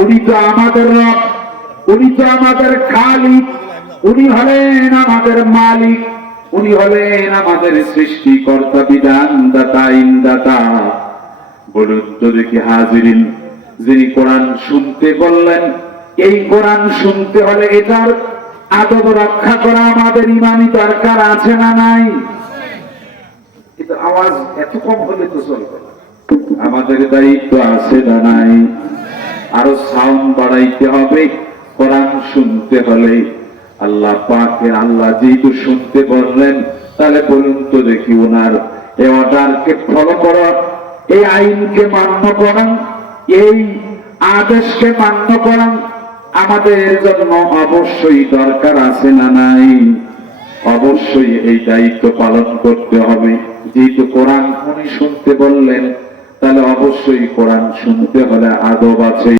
উনি তো আমাদের রব, উনি তো আমাদের খালিক, উনি হলেন আমাদের মালিক, উনি হলেন আমাদের সৃষ্টিকর্তা, বিধানদাতা, আইনদাতা। বলুন তো দেখি হাজিরিন, যিনি কোরআন শুনতে বললেন, এই কোরআন শুনতে হলে এটার আদব রক্ষা করা আমাদের ইমানি দরকার আছে না নাই? কিন্তু আওয়াজ এত কম হলে তো চলবে না, আমাদের দায়িত্ব আছে না নাই? আরো সাউন্ড বাড়াইতে হবে কোরআন শুনতে হলে। আল্লাহ পাকের, আল্লাহ যেহেতু শুনতে বললেন, তাহলে বলুন তো দেখি ওনার এই অর্ডারকে ফলো করা, এই আইনকে মান্য করা, এই আদেশকে মান্য করা আমাদের জন্য অবশ্যই দরকার আছে না নাই? অবশ্যই এই দায়িত্ব পালন করতে হবে। যেহেতু কোরআন উনি শুনতে বললেন, তাহলে অবশ্যই কোরআন শুনতে হলে আদব আছে।